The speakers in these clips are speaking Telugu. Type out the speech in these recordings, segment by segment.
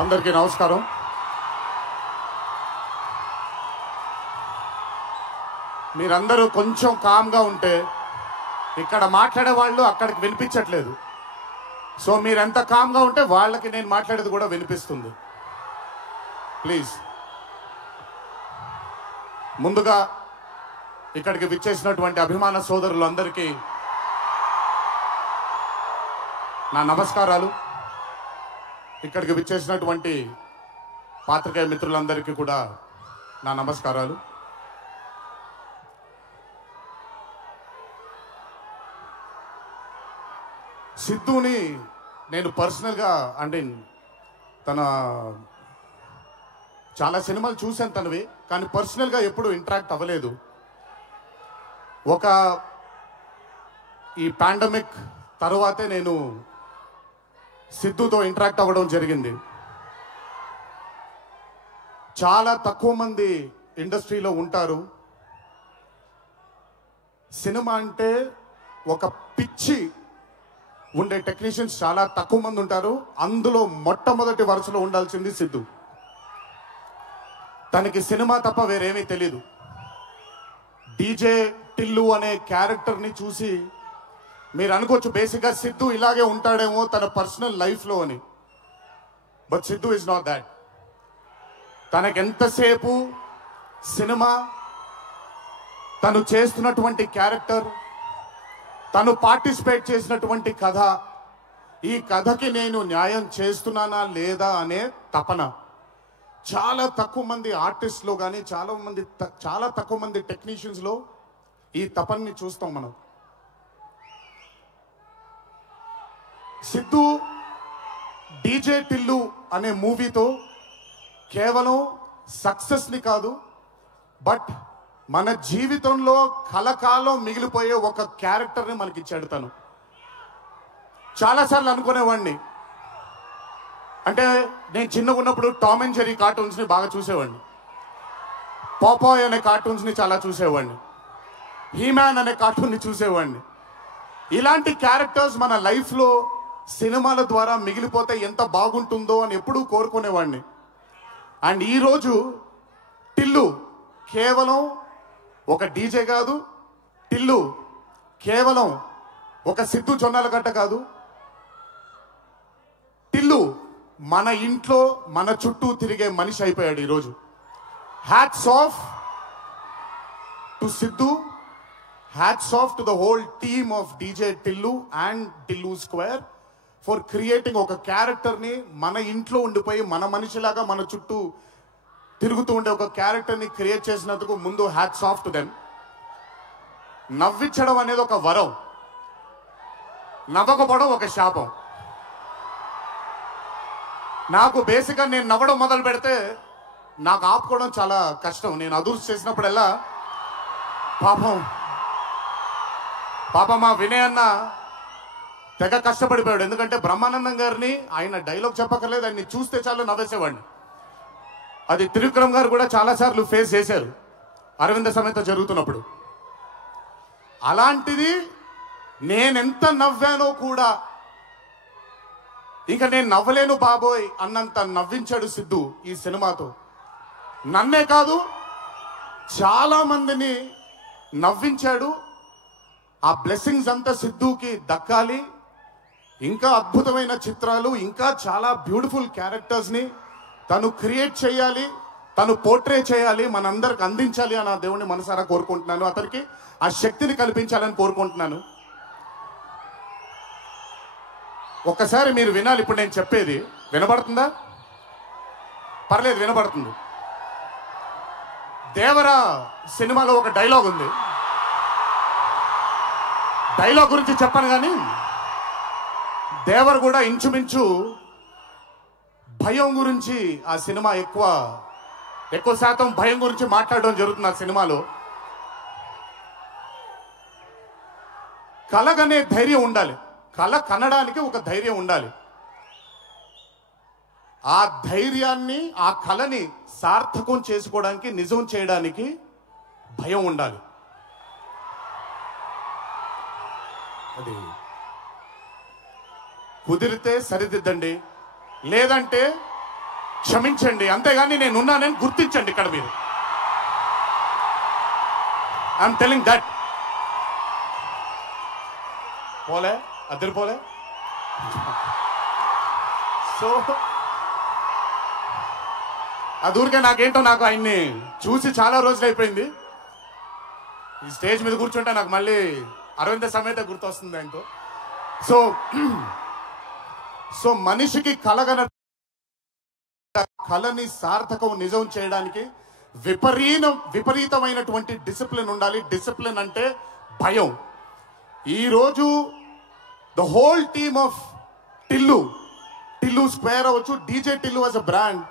అందరికీ నమస్కారం. మీరందరూ కొంచెం కామ్గా ఉంటే ఇక్కడ మాట్లాడే వాళ్ళు అక్కడికి వినిపించట్లేదు. సో మీరెంత కామ్గా ఉంటే వాళ్ళకి నేను మాట్లాడేది కూడా వినిపిస్తుంది. ప్లీజ్. ముందుగా ఇక్కడికి విచ్చేసినటువంటి అభిమాన సోదరులందరికీ నా నమస్కారాలు. ఇక్కడికి విచ్చేసినటువంటి పాత్రికేయ మిత్రులందరికీ కూడా నా నమస్కారాలు. సిద్ధుని నేను పర్సనల్గా అంటే తన చాలా సినిమాలు చూశాను తనవి, కానీ పర్సనల్గా ఎప్పుడు ఇంటరాక్ట్ అవ్వలేదు. ఈ పాండమిక్ తర్వాతే నేను సిద్ధుతో ఇంటరాక్ట్ అవ్వడం జరిగింది. చాలా తక్కువ మంది ఇండస్ట్రీలో ఉంటారు. సినిమా అంటే ఒక పిచ్చి ఉండే టెక్నీషియన్స్ చాలా తక్కువ మంది ఉంటారు. అందులో మొట్టమొదటి వరుసలో ఉండాల్సింది సిద్ధు. తనకి సినిమా తప్ప వేరేమీ తెలీదు. డీజే టిల్లు అనే క్యారెక్టర్ని చూసి మీరు అనుకోవచ్చు బేసిక్గా సిద్ధు ఇలాగే ఉంటాడేమో తన పర్సనల్ లైఫ్లో అని. But Siddhu is not that. తనకెంతసేపు సినిమా, తను చేస్తున్నటువంటి క్యారెక్టర్, తను పార్టిసిపేట్ చేసినటువంటి కథ, ఈ కథకి నేను న్యాయం చేస్తున్నానా లేదా అనే తపన. చాలా తక్కువ మంది ఆర్టిస్ట్లో కానీ చాలా తక్కువ మంది టెక్నీషియన్స్లో ఈ తపనని చూస్తాం మనం. సిద్ధు డీజే టిల్లు అనే మూవీతో కేవలం సక్సెస్ని కాదు, బట్ మన జీవితంలో కలకాలం మిగిలిపోయే ఒక క్యారెక్టర్ని మనకిచ్చాడు తను. చాలాసార్లు అనుకునేవాడిని, అంటే నేను చిన్నగా ఉన్నప్పుడు టామ్ అండ్ జెర్రీ కార్టూన్స్ని బాగా చూసేవాడిని, పాపాయ్ అనే కార్టూన్స్ని చాలా చూసేవాడిని, హీమ్యాన్ అనే కార్టూన్ని చూసేవాడిని. ఇలాంటి క్యారెక్టర్స్ మన లైఫ్లో సినిమాల ద్వారా మిగిలిపోతే ఎంత బాగుంటుందో అని ఎప్పుడూ కోరుకునేవాడిని. అండ్ ఈరోజు టిల్లు కేవలం ఒక డీజే కాదు, టిల్లు కేవలం ఒక సిద్ధు జొన్నలగడ్డ కాదు, టిల్లు మన ఇంట్లో మన చుట్టూ తిరిగే మనిషి అయిపోయాడు ఈరోజు. Hats off to Siddhu, hats off to the whole team of DJ Tillu and Tillu square for creating ఒక క్యారెక్టర్ని మన ఇంట్లో ఉండిపోయి మన మనిషిలాగా మన చుట్టూ తిరుగుతూ ఉండే ఒక క్యారెక్టర్ని క్రియేట్ చేసినందుకు ముందు హ్యాట్స్ ఆఫ్ టు దెమ్. నవ్వించడం అనేది ఒక వరం, నవ్వకపోవడం ఒక శాపం. నాకు బేసిక్గా నేను నవ్వడం మొదలు పెడితే నాకు ఆపుకోవడం చాలా కష్టం. నేను అదృష్టి చేసినప్పుడల్లా పాపం మా వినయ్ అన్న తెగ కష్టపడిపోయాడు. ఎందుకంటే బ్రహ్మానందం గారిని ఆయన డైలాగ్ చెప్పక్కర్లేదు, ఆయన్ని చూస్తే చాలు నవ్వేసేవాడిని. అది త్రివిక్రమ్ గారు కూడా చాలాసార్లు ఫేస్ చేశారు అరవింద సమేత జరుగుతున్నప్పుడు. అలాంటిది నేనెంత నవ్వానో కూడా ఇంకా నేను నవ్వలేను బాబోయ్ అన్నంత నవ్వించాడు సిద్ధు ఈ సినిమాతో. నన్నే కాదు చాలా మందిని నవ్వించాడు. ఆ బ్లెస్సింగ్స్ అంతా సిద్ధుకి దక్కాలి. ఇంకా అద్భుతమైన చిత్రాలు, ఇంకా చాలా బ్యూటిఫుల్ క్యారెక్టర్స్ని తను క్రియేట్ చేయాలి, తను పోర్ట్రే చేయాలి, మనందరికి అందించాలి అని ఆ దేవుణ్ణి మనసారా కోరుకుంటున్నాను. అతనికి ఆ శక్తిని కల్పించాలని కోరుకుంటున్నాను. ఒక్కసారి మీరు వినాలి ఇప్పుడు నేను చెప్పేది. వినబడుతుందా? పర్లేదు, వినబడుతుంది. దేవరా సినిమాలో ఒక డైలాగ్ ఉంది. డైలాగ్ గురించి చెప్పను కానీ దేవర్ కూడా ఇంచుమించు భయం గురించి ఆ సినిమా ఎక్కువ శాతం భయం గురించి మాట్లాడడం జరుగుతుంది ఆ సినిమాలో. కలగనే ధైర్యం ఉండాలి, కళ కనడానికి ఒక ధైర్యం ఉండాలి. ఆ ధైర్యాన్ని, ఆ కళని సార్థకం చేసుకోవడానికి, నిజం చేయడానికి భయం ఉండాలి. అది కుదిరితే సరిదిద్దండి, లేదంటే క్షమించండి, అంతేగాని నేనున్నానని గుర్తించండి. ఇక్కడ మీరు ఐఎమ్ టెలింగ్ దట్. పోలే అద్దరు పోలే. సో అది ఊరికే నాకేంటో, నాకు ఆయన్ని చూసి చాలా రోజులు అయిపోయింది. ఈ స్టేజ్ మీద కూర్చుంటే నాకు మళ్ళీ అరవింద సమేత గుర్తొస్తుంది ఆయనతో. సో మనిషికి కళని సార్థకం నిజం చేయడానికి విపరీతమైనటువంటి డిసిప్లిన్ ఉండాలి. డిసిప్లిన్ అంటే భయం. ఈరోజు the whole team of Tillu square అవ్వచ్చు, DJ Tillu as a brand,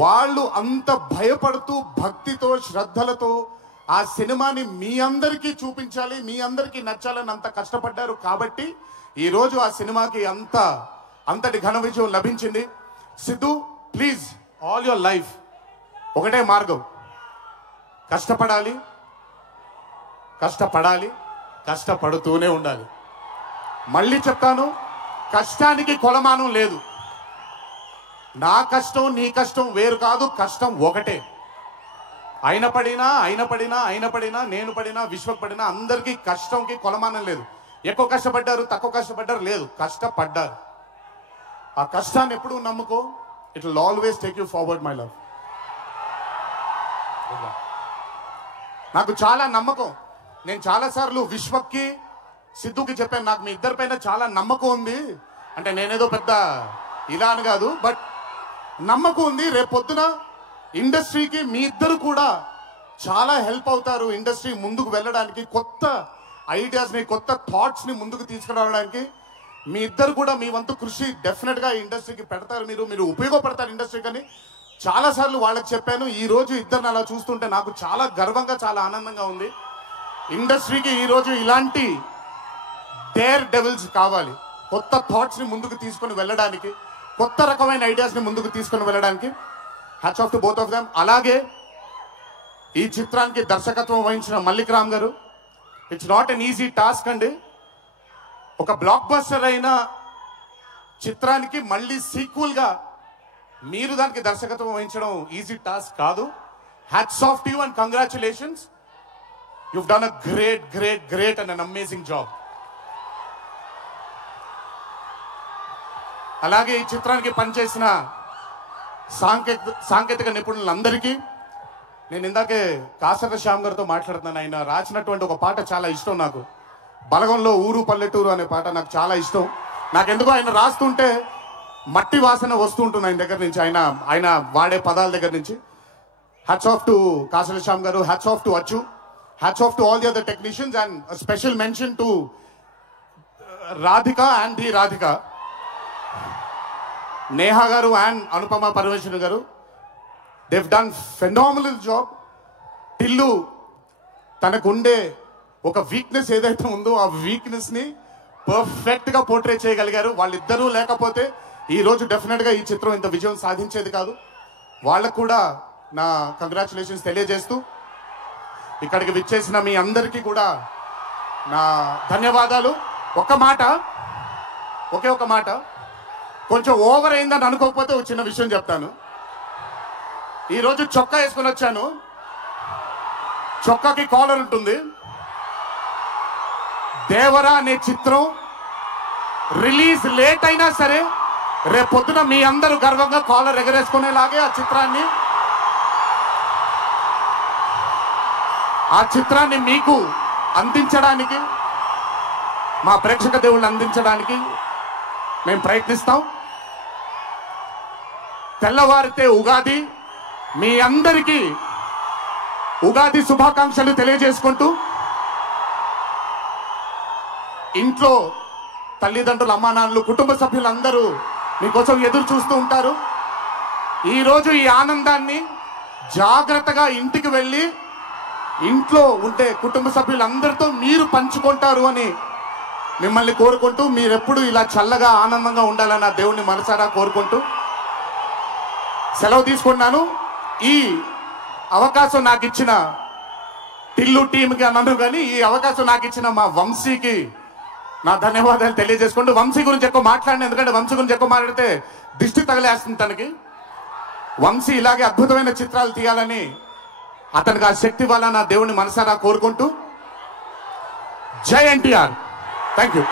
వాళ్ళు అంత భయపడుతూ భక్తితో శ్రద్ధలతో ఆ సినిమాని మీ అందరికీ చూపించాలి, మీ అందరికీ నచ్చాలని అంత కష్టపడ్డారు. కాబట్టి ఈరోజు ఆ సినిమాకి అంతటి ఘన విజయం లభించింది. Siddhu, please, all your life ఒకటే మార్గం, కష్టపడాలి, కష్టపడుతూనే ఉండాలి. మళ్ళీ చెప్తాను, కష్టానికి కొలమానం లేదు. నా కష్టం నీ కష్టం వేరు కాదు, కష్టం ఒకటే. ఆయన పడినా నేను పడినా విశ్వక్ పడినా అందరికీ కష్టంకి కొలమానం లేదు. ఎక్కువ కష్టపడ్డారు, తక్కువ కష్టపడ్డారు లేదు, కష్టపడ్డారు. ఆ కష్టాన్ని ఎప్పుడు నమ్ముకో. It will always take you forward my love. నాకు చాలా నమ్మకం. నేను చాలాసార్లు విశ్వక్కి సిద్ధుకి చెప్పాను, నాకు మీ ఇద్దరిపైన చాలా నమ్మకం ఉంది. అంటే నేనేదో పెద్ద ఇలా అని కాదు, బట్ నమ్మకం ఉంది. రేపొద్దున ఇండస్ట్రీకి మీ ఇద్దరు కూడా చాలా హెల్ప్ అవుతారు. ఇండస్ట్రీ ముందుకు వెళ్ళడానికి, కొత్త ఐడియాస్ని, కొత్త థాట్స్ని ముందుకు తీసుకురావడానికి మీ ఇద్దరు కూడా మీ వంతు కృషి డెఫినెట్గా ఇండస్ట్రీకి పెడతారు. మీరు ఉపయోగపడతారు ఇండస్ట్రీకి అని చాలాసార్లు వాళ్ళకి చెప్పాను. ఈరోజు ఇద్దరిని అలా చూస్తుంటే నాకు చాలా గర్వంగా, చాలా ఆనందంగా ఉంది. ఇండస్ట్రీకి ఈరోజు ఇలాంటి డేర్ డెవిల్స్ కావాలి, కొత్త థాట్స్ని ముందుకు తీసుకొని వెళ్ళడానికి, కొత్త రకమైన ఐడియాస్ని ముందుకు తీసుకొని వెళ్ళడానికి. Hats off to both of them. అలాగే ఈ చిత్రానికి దర్శకత్వం వహించిన మల్లిక్ రామ్ గారు, it's not an easy task అండి. ఒక బ్లాక్ బస్టర్ అయిన చిత్రానికి మళ్ళీ సీక్వెల్గా మీరు దానికి దర్శకత్వం వహించడం ఈజీ టాస్క్ కాదు. Hats off to you and congratulations. you've done a great and an amazing job. అలాగే ఈ చిత్రానికి పనిచేసిన సాంకేతిక నిపుణులందరికీ, నేను ఇందాకే కాసర్ల శ్యామ్ గారితో మాట్లాడుతున్నాను. ఆయన రాసినటువంటి ఒక పాట చాలా ఇష్టం నాకు, బలగంలో ఊరు పల్లెటూరు అనే పాట నాకు చాలా ఇష్టం. నాకెందుకో ఆయన రాస్తుంటే మట్టి వాసన వస్తూ ఉంటుంది ఆయన దగ్గర నుంచి, ఆయన వాడే పదాల దగ్గర నుంచి. Hats off to Kasarla Shyam గారు, హ్యాట్స్ ఆఫ్ టు అచ్చు, hats off to all the other technicians, and special mention to Radhika and the Radhika, Neha గారు అండ్ అనుపమ పరమేశ్వరన్ గారు. they've done phenomenal job. Tillu తనకుండే ఒక వీక్నెస్ ఏదైతే ఉందో ఆ వీక్నెస్ని పర్ఫెక్ట్గా పోర్ట్రే చేయగలిగారు. వాళ్ళిద్దరూ లేకపోతే ఈరోజు డెఫినెట్గా ఈ చిత్రం ఇంత విజయం సాధించేది కాదు. వాళ్ళకు కూడా నా కంగ్రాచులేషన్స్ తెలియజేస్తూ, ఇక్కడికి విచ్చేసిన మీ అందరికీ కూడా నా ధన్యవాదాలు. ఒకే ఒక మాట, కొంచెం ఓవర్ అయిందని అనుకోకపోతే ఒక చిన్న విషయం చెప్తాను. ఈరోజు చొక్కా వేసుకొని వచ్చాను, చొక్కాకి కాలర్ ఉంటుంది. దేవరా అనే చిత్రం రిలీజ్ లేట్ అయినా సరే రేపొద్దున మీ అందరూ గర్వంగా కాలర్ ఎగరేసుకునేలాగే ఆ చిత్రాన్ని మీకు అందించడానికి, మా ప్రేక్షక దేవుళ్ళు అందించడానికి మేము ప్రయత్నిస్తాం. తెల్లవారితే ఉగాది, మీ అందరికీ ఉగాది శుభాకాంక్షలు తెలియజేసుకుంటూ, ఇంట్లో తల్లిదండ్రులు, అమ్మానాన్నలు, కుటుంబ సభ్యులందరూ మీకోసం ఎదురు చూస్తూ ఉంటారు. ఈరోజు ఈ ఆనందాన్ని జాగ్రత్తగా ఇంటికి వెళ్ళి ఇంట్లో ఉంటే కుటుంబ సభ్యులందరితో మీరు పంచుకుంటారు అని మిమ్మల్ని కోరుకుంటూ, మీరెప్పుడు ఇలా చల్లగా ఆనందంగా ఉండాలని ఆ దేవుణ్ణి మనసారా కోరుకుంటూ సెలవు తీసుకున్నాను. ఈ అవకాశం నాకు ఇచ్చిన టిల్లు టీంకి అన్నాను, కానీ ఈ అవకాశం నాకు ఇచ్చిన మా వంశీకి నా ధన్యవాదాలు తెలియజేసుకుంటూ వంశీ గురించి ఎక్కువ మాట్లాడిన, ఎందుకంటే వంశీ గురించి ఎక్కువ మాట్లాడితే దిష్టి తగిలేస్తుంది తనకి. వంశీ ఇలాగే అద్భుతమైన చిత్రాలు తీయాలని అతనికి ఆ శక్తి వల్ల నా దేవుని మనసారా కోరుకుంటూ జై ఎన్టీఆర్. Thank you.